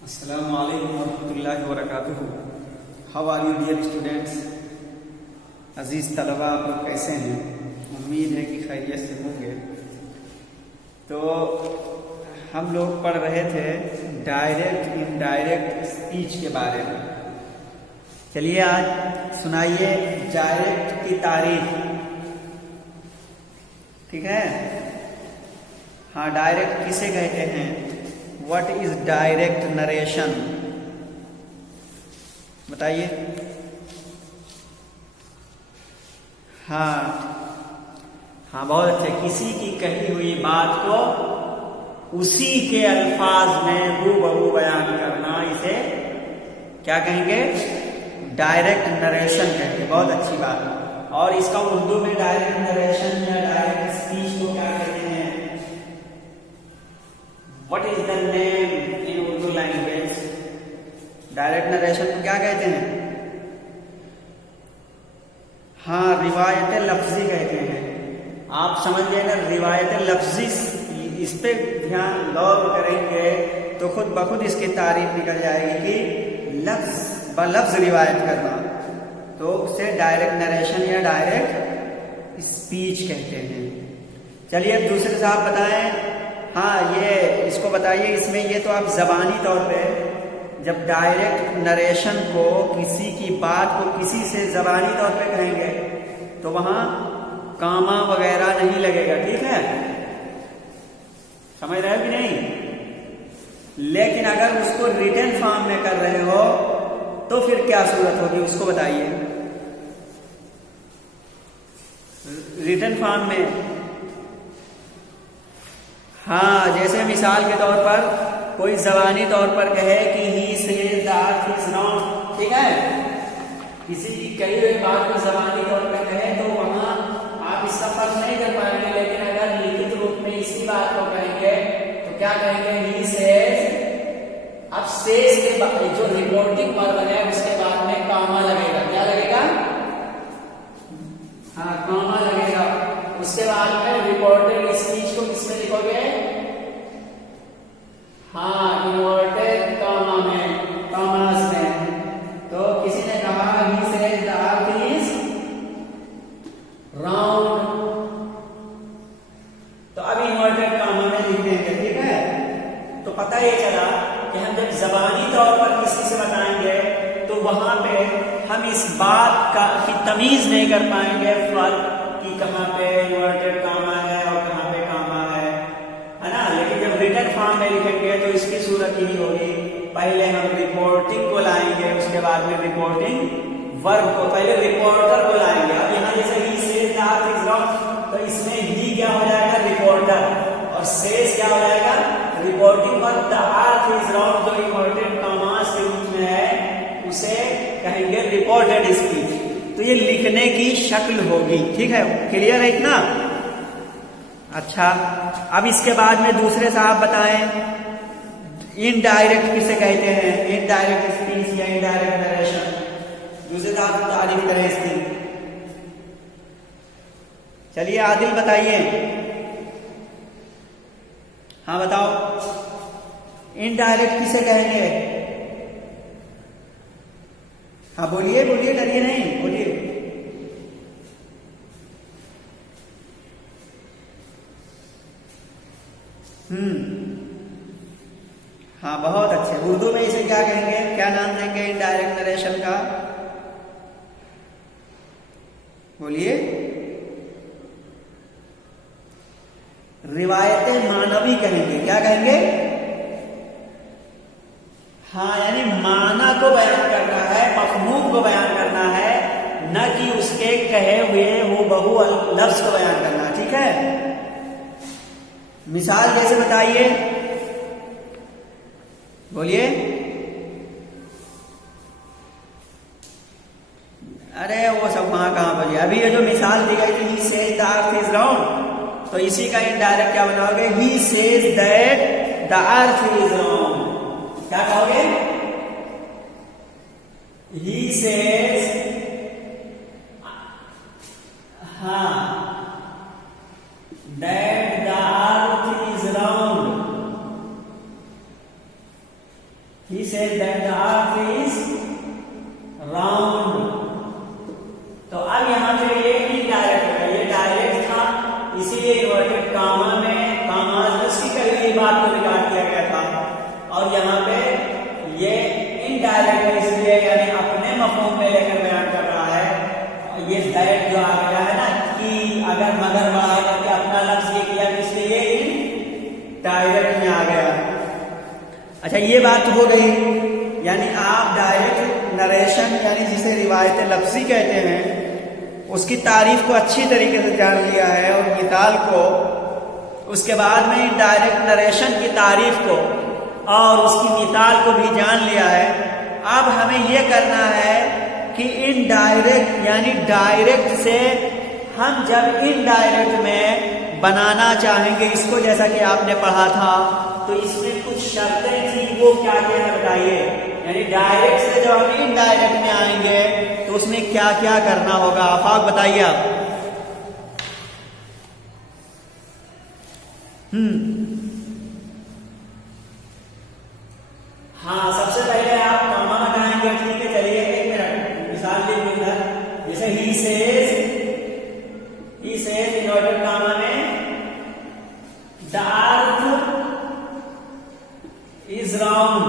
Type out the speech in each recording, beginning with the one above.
अस्सलामु अलैकुम वरहमतुल्लाहि वबरकातुहू। How are you dear students? अजीज़ तलबा, आप लोग कैसे हैं? उम्मीद है कि खैरियत से होंगे। तो हम लोग पढ़ रहे थे डायरेक्ट इनडायरेक्ट स्पीच के बारे में। चलिए आज सुनाइए डायरेक्ट की तारीफ। ठीक है? हाँ, डायरेक्ट किसे कहते हैं? What is direct narration? बताइए। हाँ, बहुत अच्छे। किसी की कही हुई बात को उसी के अल्फाज में हूबहू बयान करना, इसे क्या कहेंगे? डायरेक्ट नरेशन कहेंगे। बहुत अच्छी बात। और इसका उर्दू में डायरेक्ट नरेशन या डायरेक्ट स्पीच को क्या कहते हैं? What is the name in Urdu language? Direct narration को क्या कहते हैं? हाँ, रिवायत लफ्जी कहते हैं। आप समझ लेना, रिवायत लफ्जी, इस पे ध्यान गौर करेंगे तो खुद ब खुद इसकी तारीफ निकल जाएगी कि लफ्ज ब लफ्ज रिवायत करना, तो उसे डायरेक्ट नरेशन या डायरेक्ट स्पीच कहते हैं। चलिए अब दूसरे साहब बताएं। हाँ, ये इसको बताइए। इसमें ये तो आप जबानी तौर पे जब डायरेक्ट नरेशन को किसी की बात को किसी से जबानी तौर पे कहेंगे तो वहां कामा वगैरह नहीं लगेगा। ठीक है, समझ रहे हो कि नहीं? लेकिन अगर उसको रिटन फॉर्म में कर रहे हो तो फिर क्या सूरत होगी, उसको बताइए। रिटन फॉर्म में हाँ, जैसे मिसाल के तौर पर कोई जबानी तौर पर कहे कि he says that he is not. ठीक है, किसी की कही हुई बात को जबानी तौर पर कहे तो वहां आप इसका फर्क नहीं कर पाएंगे। लेकिन अगर लिखित रूप में इसी बात को कहेंगे तो क्या कहेंगे? He says. अब सेज के बाद जो रिपोर्टिंग वर्ब है उसके बाद में कामा लगेगा। क्या लगेगा? हाँ, कामा लगेगा। उसके बाद में रिपोर्टेड स्पीच को किसमें लिखोगे? हाँ, इन्वर्टेड कामा में, कामास में। तो किसी ने कहा he says the earth is round, तो अब इन्वर्टेड कामा में लिख देंगे। ठीक है, तो पता ये चला कि हम जब जबानी तौर पर किसी से बताएंगे तो वहां पे हम इस बात का की तमीज नहीं कर पाएंगे, फर्क कि कहाँ पे इन्वर्टेड कामा है और कहाँ पे कामा है ना? लेकिन जब रिटन फॉर्म में लिखेंगे तो इसकी सूरत यही होगी, पहले हम रिपोर्टिंग को लाएंगे, उसके बाद में रिपोर्टिंग वर्ब को, पहले रिपोर्टर को लाएंगे। अब यहाँ जैसे he says the earth is round, तो इसमें ही क्या हो जाएगा? रिपोर्टर। और सेज क्या हो जाएगा? Reporting verb. The earth is round जो इन्वर्टेड कामास के बीच में है उसे कहेंगे रिपोर्टेड स्पीच। तो ये लिखने की शक्ल होगी। ठीक है, क्लियर है इतना? अच्छा, अब इसके बाद में दूसरे साहब बताएं इनडायरेक्ट किसे कहते हैं? इनडायरेक्ट स्पीच या इनडायरेक्ट नरेशन। दूसरे साहब तारीफ करें इसकी। चलिए आदिल बताइए। हाँ बताओ, इनडायरेक्ट किसे कहेंगे? हाँ बोलिए, बोलिए, डरिए नहीं, बोलिए। हाँ, बहुत अच्छे। उर्दू में इसे क्या कहेंगे? क्या नाम देंगे इनडायरेक्ट नरेशन का? बोलिए। रिवायत मानवी कहेंगे। क्या कहेंगे? हाँ, यानी माना को बयान करना है, मफहूम को बयान करना है, न कि उसके कहे हुए हूबहू लफ्ज को बयान करना। ठीक है, मिसाल जैसे बताइए, बोलिए। अरे वो सब वहां कहां बोलिए। अभी ये जो मिसाल दी गई थी he says the earth is round, तो इसी का इनडायरेक्ट क्या बनाओगे? He says that the earth is round. क्या कहोगे? ही सेज, हाँ, that the earth is round. He said that the earth is round. तो अब यहाँ पे ये इनडायरेक्ट है, ये डायरेक्ट था, इसीलिए इन्वर्टेड कामा में कामा उसकी कही हुई बात को रिकॉर्ड किया गया था, और यहाँ पे ये इनडायरेक्ट है, इसलिए यानी अपने मफहूम में लेकर बयान कर रहा है। ये डायरेक्ट जो आ गया है ना कि अगर मगर बढ़ा करके अपना लफ्ज ये किया, इसलिए ये डायरेक्ट में आ गया। अच्छा, ये बात हो गई, यानी आप डायरेक्ट नरेशन यानी जिसे रिवायत लफ्जी कहते हैं उसकी तारीफ को अच्छी तरीके से जान लिया है, और मिसाल को, उसके बाद में इनडायरेक्ट नरेशन की तारीफ को और उसकी मिसाल को भी जान लिया है। अब हमें यह करना है कि इनडायरेक्ट यानी डायरेक्ट से हम जब इनडायरेक्ट में बनाना चाहेंगे इसको, जैसा कि आपने पढ़ा था, तो इसमें कुछ शर्तें थी, वो क्या क्या है बताइए। यानी डायरेक्ट से जब हम इनडायरेक्ट में आएंगे तो उसमें क्या क्या करना होगा, आप बताइए आप। हाँ, सबसे पहले आप कामा हटाएंगे, ठीक है, चलिए एक मिनट मिसाल लिख इधर, जैसे ही सेज इन्वर्टेड कामा में द अर्थ इज राउंड।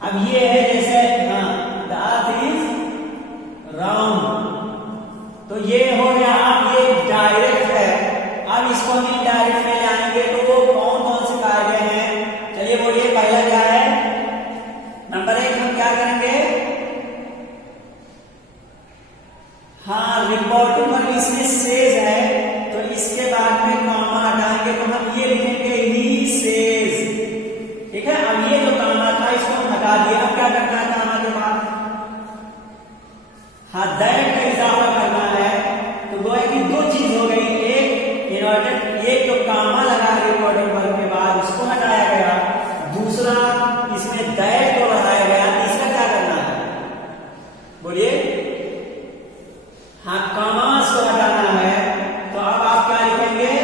अब ये है जैसे द अर्थ इज राउंड, तो ये हो गया। अब ये डायरेक्ट है, अब इसको हम इनडायरेक्ट में लाएंगे तो वो कौन कौन से कायदे हैं, चलिए बोलिए। पहला क्या है, नंबर 1 हम क्या करेंगे, हाँ रिपोर्टिंग पर इसमें सेज है तो इसके बाद में कामा हटाएंगे तो हम ये लिखेंगे ही सेज, ठीक है। अब ये जो कामा था इसको हम हटा दिया, अब क्या करना है कामा के बाद, हाँ दैट का इजाफा करना है। तो वो है कि दो चीज हो गई, एक इन्वर्टेड, एक जो कामा लगा रिपोर्टिंग वर्ब के बाद उसको हटाया गया, दूसरा इसमें दैट को बढ़ाया गया, तीसरा क्या करना है बोलिए, हाँ कामास को हटाना है। तो अब आप क्या लिखेंगे,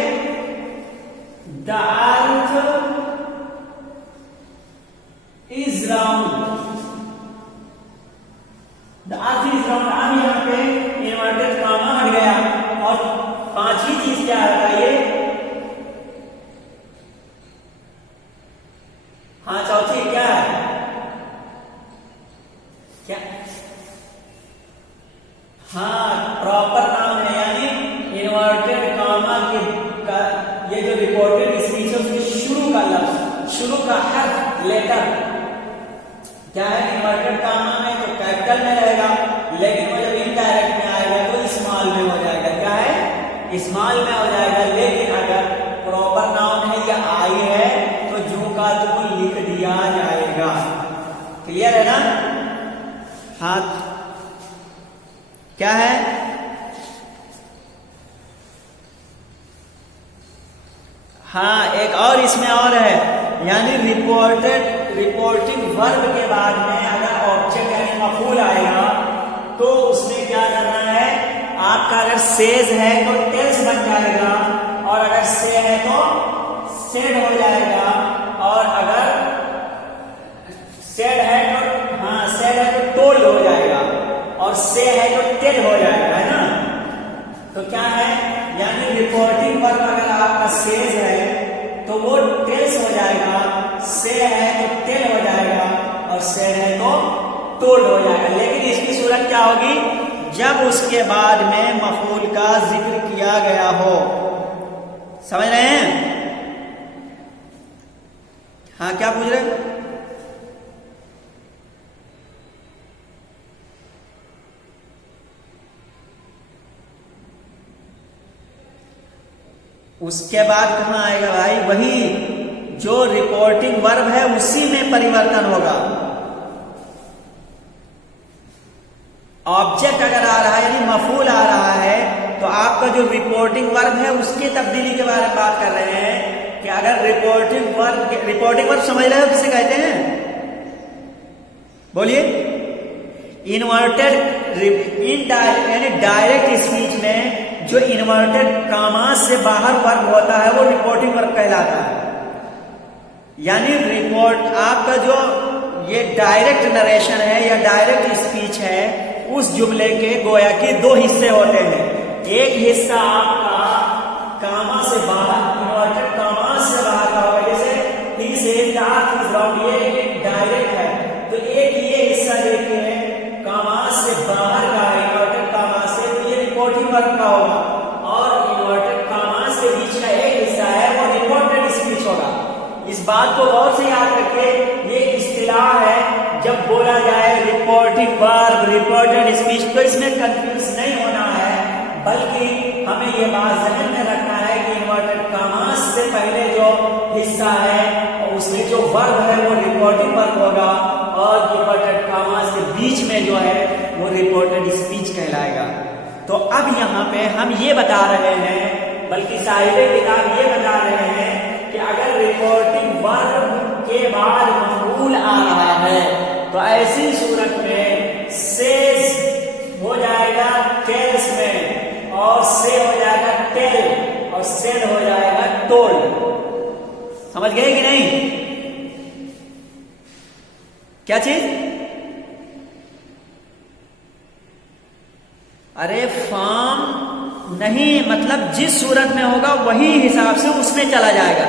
the earth is round, the earth is round. अब यहाँ पे इन्वर्टेड कामा हट गया, और पांचवी चीज क्या है ये, हाँ चौथी क्या है, क्या, हाँ प्रॉपर नाउन है, यानी इन्वर्टेड कामा के ये जो रिपोर्टेड स्पीच है उसके शुरू का लफ्ज, शुरू का हर्फ लेटर क्या है, इन्वर्टेड कामा में तो कैपिटल में रहेगा, लेकिन वो जब इनडायरेक्ट में आएगा तो स्मॉल में हो जाएगा, क्या है स्मॉल में हो जाएगा। लेकिन अगर प्रॉपर नाउन है या आई है तो जो का तो लिख दिया जाएगा, क्लियर है ना। हाँ क्या है, हाँ एक और इसमें और है, यानी रिपोर्टिंग वर्ब के बाद में अगर ऑब्जेक्ट यानी मफूल आएगा तो उसमें क्या करना है, आपका अगर सेज है तो टेल्स बन जाएगा, और अगर से है तो सेड हो जाएगा, और अगर सेड है तो हाँ सेड है तो टोल्ड हो जाएगा, और से है तो टेल हो जाएगा, है ना। तो क्या है, यानी रिपोर्टिंग वर्ब अगर आपका सेज है तो वो टेल्स हो जाएगा, से है तो टेल हो जाएगा, और सेड है तो टोल्ड हो जाएगा। लेकिन इसकी सूरत क्या होगी, जब उसके बाद में मफूल का जिक्र किया गया हो, समझ रहे हैं। हाँ क्या पूछ रहे, उसके बाद कहां आएगा भाई, वही जो रिपोर्टिंग वर्ब है उसी में परिवर्तन होगा। ऑब्जेक्ट अगर आ रहा है यानी मफूल आ रहा है तो आपका जो रिपोर्टिंग वर्ब है उसकी तब्दीली के बारे में बात कर रहे हैं कि अगर रिपोर्टिंग वर्ब समझ रहे हो किसे कहते हैं, बोलिए। इन्वर्टेड यानी डायरेक्ट स्पीच में जो इन्वर्टेड कामा से बाहर वर्ब होता है वो रिपोर्टिंग वर्ब कहलाता है। यानी रिपोर्ट आपका जो ये डायरेक्ट नरेशन है या डायरेक्ट स्पीच है, उस जुमले के गोया के दो हिस्से होते हैं। एक हिस्सा आपका कामा से बाहर, इन्वर्टेड कामा से बाहर का होगा, जैसे he says the earth is round, ये एक डायरेक्ट है। तो एक ये हिस्सा देखिए कामा से बाहर का है, इन्वर्टेड कामा से, तो ये रिपोर्टिंग वर्ब का होगा। और इन्वर्टेड कामा से बीच का एक हिस्सा है वो रिपोर्टेड स्पीच होगा। इस बात को गौर से याद रखिए, ये इस्तिलाह है जब बोला जाए रिपोर्टिंग वर्ब, रिपोर्टेड स्पीच, तो इसमें कंफ्यूज नहीं होना है, बल्कि हमें ये बात ज़हन में रखना है कि इन्वर्टेड कामास से पहले जो हिस्सा है और उसमें जो वर्ब है वो रिपोर्टिंग वर्ब होगा, और इन्वर्टेड कामास के बीच में जो है वो रिपोर्टेड स्पीच कहलाएगा। तो अब यहाँ पे हम ये बता रहे हैं, बल्कि साहिबे किताब ये बता रहे हैं कि अगर रिपोर्टिंग वर्ब के बाद मफऊल आ रहा है तो ऐसी सूरत में सेज हो जाएगा टेल्स में, और से हो जाएगा टेल, और सेड हो जाएगा टोल्ड। समझ गए कि नहीं? क्या चीज? अरे फॉर्म नहीं, मतलब जिस सूरत में होगा वही हिसाब से उसमें चला जाएगा।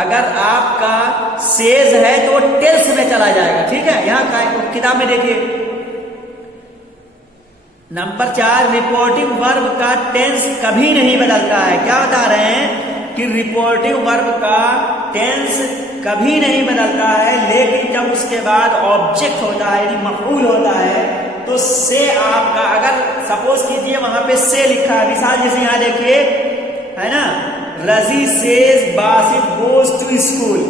अगर आपका सेज है तो टेल्स में चला जाएगा, ठीक है? यहां किताब में देखिए नंबर 4, रिपोर्टिंग वर्ब का टेंस कभी नहीं बदलता है। क्या बता रहे हैं कि रिपोर्टिंग वर्ब का टेंस कभी नहीं बदलता है, लेकिन जब उसके बाद ऑब्जेक्ट होता है यानी मफऊल होता है तो से आपका, अगर सपोज कीजिए वहां पे से लिखा है, मिसाल जैसे यहां देखिए है ना, Razi says Basit goes to school,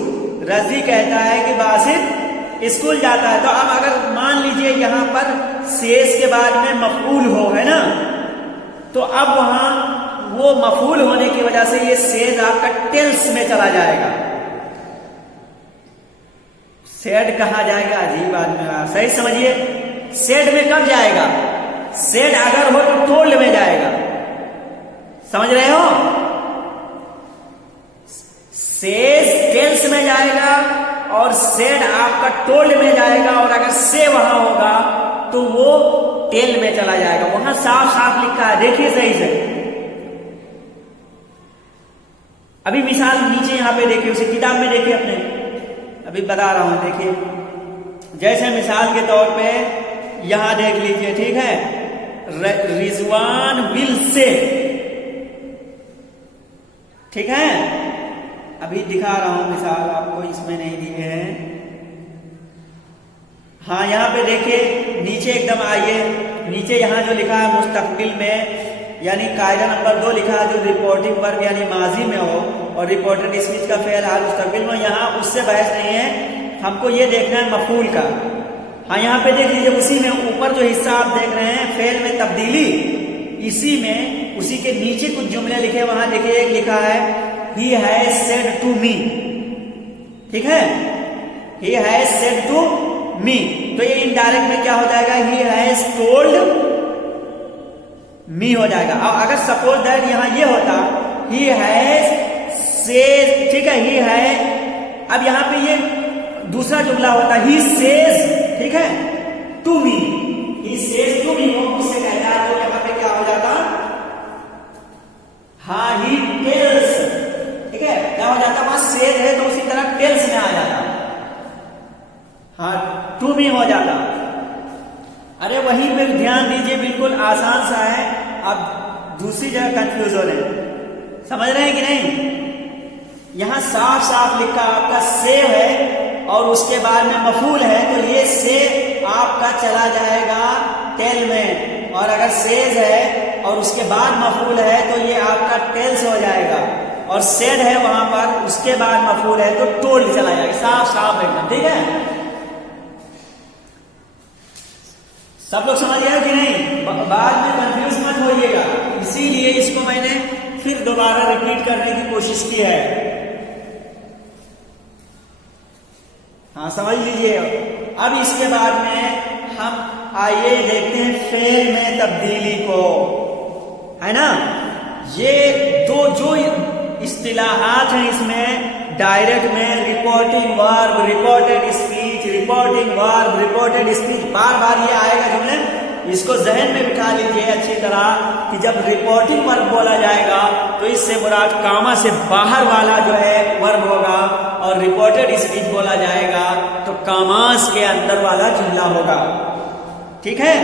Razi कहता है कि बासित स्कूल जाता है। तो अब अगर मान लीजिए यहां पर सेज के बाद में मफऊल हो, है ना, तो अब वहां वो मफऊल होने की वजह से ये सेज आपका टेल्स में चला जाएगा। सेड कहा जाएगा, अजीब आदमी, सही समझिए। सेड में कब जाएगा? सेड अगर हो तो टोल्ड में जाएगा। समझ रहे हो? सेज टेल्स में जाएगा और सेड आपका टोल्ड में जाएगा, और अगर से वहां होगा तो वो टेल में चला जाएगा। वहां साफ साफ लिखा है, देखिए सही से। अभी मिसाल नीचे यहां पे देखिए, उसी किताब में देखिए, अपने अभी बता रहा हूं, देखिए जैसे मिसाल के तौर पे यहां देख लीजिए, ठीक है, रिजवान विल से, ठीक है, अभी दिखा रहा हूं मिसाल आपको, इसमें नहीं दिए हैं। हाँ यहां पे देखिए नीचे एकदम आइए, नीचे यहां जो लिखा है मुस्तकबिल में, यानी कायदा नंबर 2 लिखा है जो रिपोर्टिंग वर्ब यानी माजी में हो और रिपोर्टेड स्पीच का फेल हाल मुस्तकबिल में, यहां उससे बहस नहीं है, हमको ये देखना है मफूल का। हाँ यहाँ पे देख लीजिए, उसी में ऊपर जो हिस्सा आप देख रहे हैं फेल में तब्दीली, इसी में उसी के नीचे कुछ जुमले लिखे, वहां देखिए एक लिखा है he has said to me, ठीक है, he has said to me, तो ये इनडायरेक्ट में क्या हो जाएगा, ही हैज टोल्ड मी हो जाएगा। और अगर सपोज दैट यहां ये होता ही हैज सेज, ठीक है, ही है, अब यहां पे ये दूसरा जुमला होता ही सेज, ठीक है, to me, he says to me, वो मुझसे कहता है, तो यहां पे क्या हो जाता, हाँ ही टेल्स, ठीक है, क्या हो जाता, वहां सेज है तो उसी तरह टेल्स में आ जाता, हाँ टू मी हो जाता। अरे वहीं पे ध्यान दीजिए, बिल्कुल आसान सा है, आप दूसरी जगह कंफ्यूज हो रहे हैं, समझ रहे हैं कि नहीं? यहां साफ साफ लिखा आपका से है और उसके बाद में मफूल है, तो ये से आपका चला जाएगा टेल में, और अगर सेज है और उसके बाद मफूल है तो ये आपका टेल्स हो जाएगा, और सेड है वहां पर उसके बाद मफूल है तो टोल्ड चला जाएगा। साफ साफ एकदम, ठीक है? सब लोग समझ गए कि नहीं? बाद में कंफ्यूज मत होइएगा, इसीलिए इसको मैंने फिर दोबारा रिपीट करने की कोशिश की है। हाँ समझ लीजिए। अब इसके बाद में हम आइए देखते हैं फेल में तब्दीली को, है ना? ये दो जो इस्तिलाहात हैं इसमें, डायरेक्ट में, reporting verb, reported speech, reporting verb, reported speech, बार बार ये आएगा जुमले। इसको जहन में बिठा लीजिए अच्छी तरह कि जब रिपोर्टिंग वर्ब बोला जाएगा तो इससे मुराद कामा से बाहर वाला जो है वर्ब होगा, और रिपोर्टेड स्पीच बोला जाएगा तो कामास के अंदर वाला जुमला होगा। ठीक है,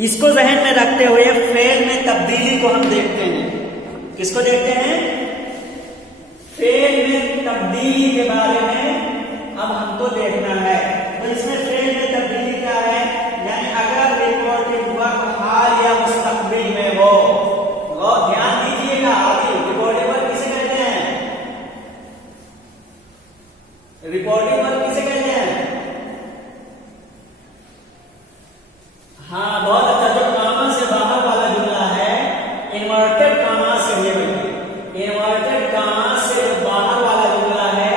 इसको जहन में रखते हुए फेल में तब्दीली को हम देखते हैं। किसको देखते हैं? फेल में तब्दीली के बारे में अब हमको देखना है। तो इसमें फेल में तब्दीली क्या है? यानी अगर रिपोर्टिंग वर्ब हाल या मुस्तकबिल में हो, और ध्यान दीजिएगा आगे रिपोर्टिंग वर्ब किसे कहते हैं? रिपोर्टिंग वर्ब किसे कहते हैं? हाँ, बहुत अच्छा। जो कामा से बाहर वाला जुमला है, इन्वर्टेड कामा से, इन्वर्टेड कामा से बाहर वाला जुमला है,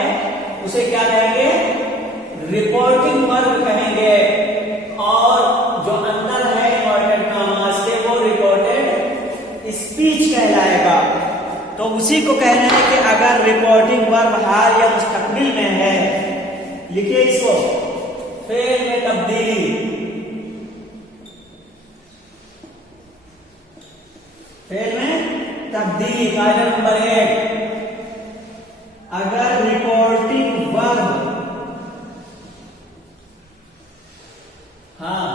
उसे क्या कहेंगे? रिपोर्टिंग वर्ब कहेंगे। और जो अंदर है इन्वर्टेड कामा से, वो रिपोर्टेड स्पीच कहलाएगा। तो उसी को कह रहे हैं कि अगर रिपोर्टिंग वर्ब हाल या मुस्तकबिल में है, लिखिए इसको, फेल में तब्दीली, फेल में तब्दीली। कायदा नंबर 1, अगर रिपोर्टिंग वर्ब, हाँ,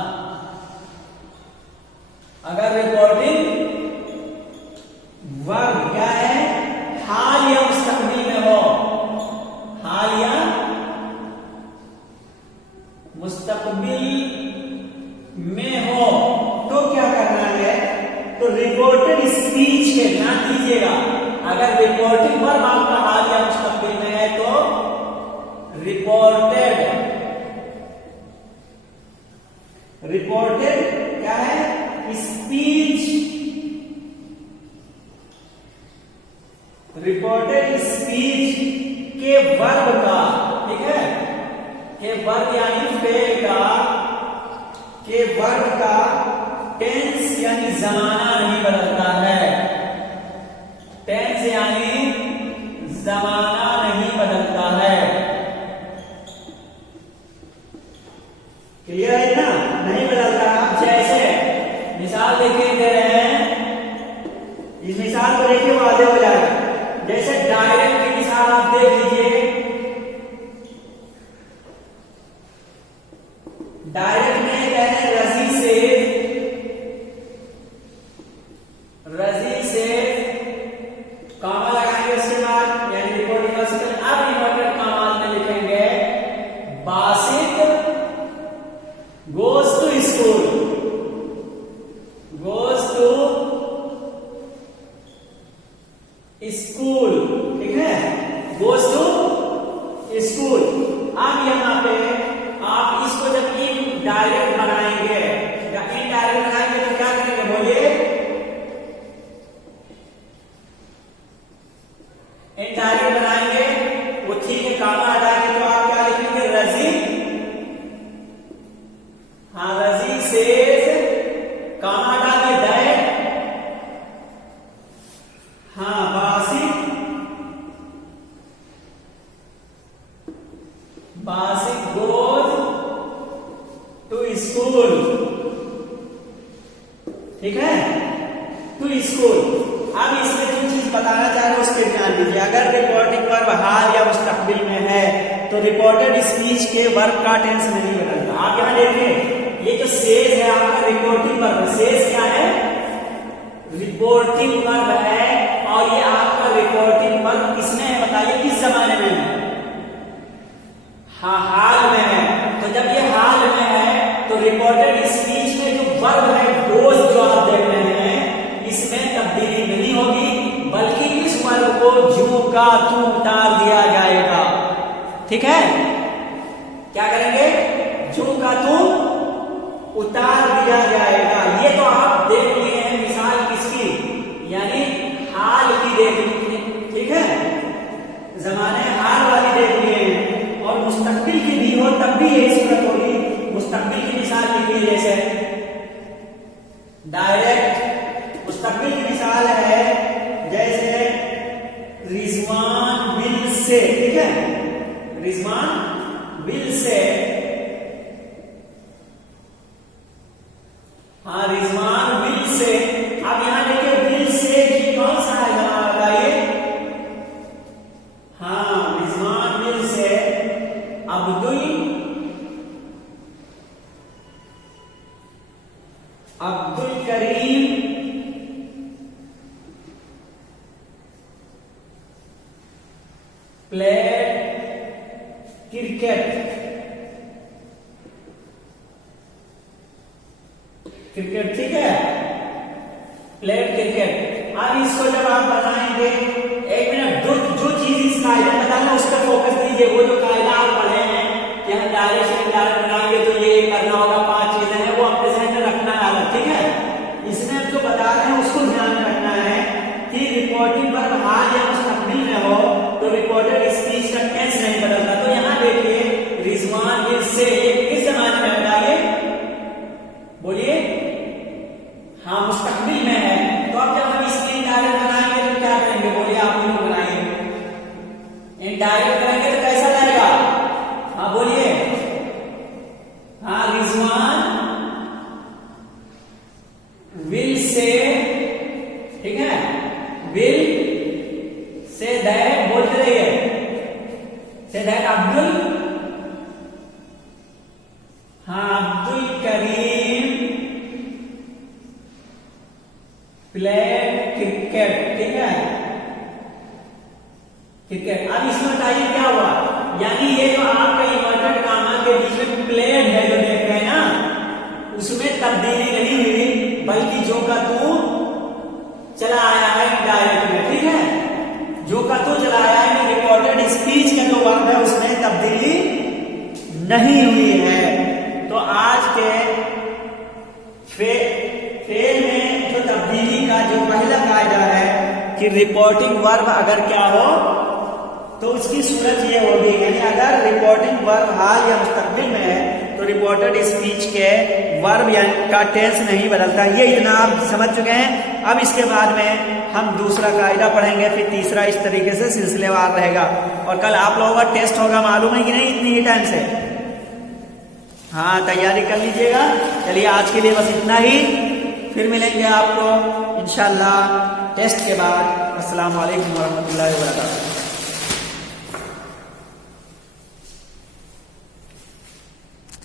अगर रिपोर्टिंग वर्ब क्या है? हाल या मुस्तकबिल में हो, हाल या मुस्तकबिल में हो, तो क्या करना है? तो रिपोर्टेड स्पीच के, ध्यान दीजिएगा, अगर रिपोर्टिंग वर्ब आपका हाल या मुस्तकबिल में है तो रिपोर्टेड, रिपोर्टेड क्या है? स्पीच, रिपोर्टेड स्पीच के वर्ब का, ठीक है, के वर्ब यानी फेल का, के वर्ब का टेंस यानी जमाना नहीं बदलता है। टेंस यानी जमाना नहीं बदलता है। क्लियर है ना? नहीं बदलता। जैसे मिसाल देखिए, दे रहे हैं, इस मिसाल को देखिए वाज़ेह हो जाएगा। जैसे डायरेक्ट की मिसाल आप देख लीजिए, डायरेक्ट में कह रहे हैं रजी से, रजी से कामा लगाएंगे उसके बाद, यानी रिपोर्टिंग वर्ब से। अब इन्वर्टेड कामा में लिखेंगे Basit goes to school, goes to school, ठीक है, गोज टू स्कूल। अब यहां पे आप इसको जब इनडायरेक्ट बनाएंगे या इनडायरेक्ट बनाएंगे तो क्या करेंगे? बोलिए, इनडायरेक्ट बनाएंगे, वो ठीक है, कामा हटाएंगे तो आप क्या लिखेंगे? रजी, हाँ, रजी से कामा हटा के डायरेक्ट, हाँ, Basit, Basit goes to school, ठीक है, टू स्कूल। अब इसमें जो चीज बताना चाह रहे हैं उसके ध्यान दीजिए। अगर रिपोर्टिंग वर्ब हाल या मुस्तकबिल में है तो रिपोर्टेड स्पीच के वर्ब का टेंस नहीं बदलता। आप यहां देखिए, ये जो सेज है आपका रिपोर्टिंग वर्ब, सेज क्या है? रिपोर्टिंग वर्ब है, और ये आपका रिपोर्टिंग वर्ब किसमें है? बताइए किस जमाने में है? हाँ, हाल में है। तो जब ये हाल में है तो रिपोर्टेड स्पीच में जो वर्ब है, गोज, जो आप देख रहे हैं, इसमें तब्दीली नहीं होगी, बल्कि इस वर्ब को जू का तू उतार दिया जाएगा। ठीक है, क्या करेंगे? जू का तू उतार दिया जाएगा। ये तो आप देख लिए हैं मिसाल किसकी, यानी हाल की देख ली, ठीक है, जमाने हाल वाली देख लिए हैं। और मुस्तकबिल की भी हो तब भी यही सूरत होगी। मुस्तकबिल की मिसाल लिखिए, जैसे डायरेक्ट मुस्तकबिल की मिसाल है, जैसे रिजवान बिल से, ठीक है, रिजवान विल से, हाँ रिजवान विल से। अब यहां देखिए विल से की कौन सा है जनाब बताइए? हाँ Rizwan will say Abdul Karim played cricket, ठीक है, प्लेड क्रिकेट। अब इसको जब आप बनाएंगे, एक मिनट, जो चीज इस कायदे में बताना उस पर फोकस दीजिए। वो जो कायदा आप पढ़े हैं कि हम डायरेक्ट से इनडायरेक्ट बनाएंगे तो ये करना होगा, 5 चीजें हैं, वो अपने जहन में रखना है अलग, ठीक है। इसमें हम जो बता रहे हैं उसको ध्यान में रखना है कि रिपोर्टिंग वर्ब हाल या मुस्तकबिल में हो तो रिपोर्टेड स्पीच का टेंस नहीं बदलता। तो यहां देखिए रिजवान विल से किस जमाने में बताइए, बोलिए? हाँ मुस्तकबिल में है। तो अब जब हम इसके इनडायरेक्ट बनाएंगे तो क्या करेंगे, बोलिए? आप लोग बनाइए। इनडायरेक्ट करेंगे तो कैसा लगेगा? हाँ बोलिए। हाँ रिजवान विल से, ठीक है, विल से दैट, बोलते रहिए, से दैट अब्दुल, हाँ अब्दुल करीम प्लेड क्रिकेट, ठीक है, क्रिकेट। अब इसमें बताइए क्या हुआ, यानी ये जो आपका इन्वर्टेड कामा के बीच में प्लेड है जो देख रहे हैं ना, उसमें तब्दीली नहीं हुई, बल्कि जो का तू चला आया है डायरेक्ट में, ठीक है। जो का तू चला आया है, रिकॉर्डेड स्पीच का जो वर्ब है उसमें तब्दीली नहीं हुई है। तो आज के फेल में जो तब्दीली का जो पहला कायदा है कि रिपोर्टिंग वर्ब अगर क्या हो तो उसकी सूरत ये होगी, यानी अगर रिपोर्टिंग वर्ब हाल या मुस्तकबिल में है तो रिपोर्टेड स्पीच के वर्ब या का टेंस नहीं बदलता। ये इतना आप समझ चुके हैं। अब इसके बाद में हम दूसरा कायदा पढ़ेंगे, फिर तीसरा, इस तरीके से सिलसिलेवार रहेगा। और कल आप लोगों का टेस्ट होगा, मालूम है कि नहीं, इतनी ही टाइम से? हाँ तैयारी कर लीजिएगा। चलिए आज के लिए बस इतना ही, फिर मिलेंगे आपको इंशाल्लाह टेस्ट के बाद। अस्सलाम वालेकुम वरहमतुल्लाहि वबरकातुहू।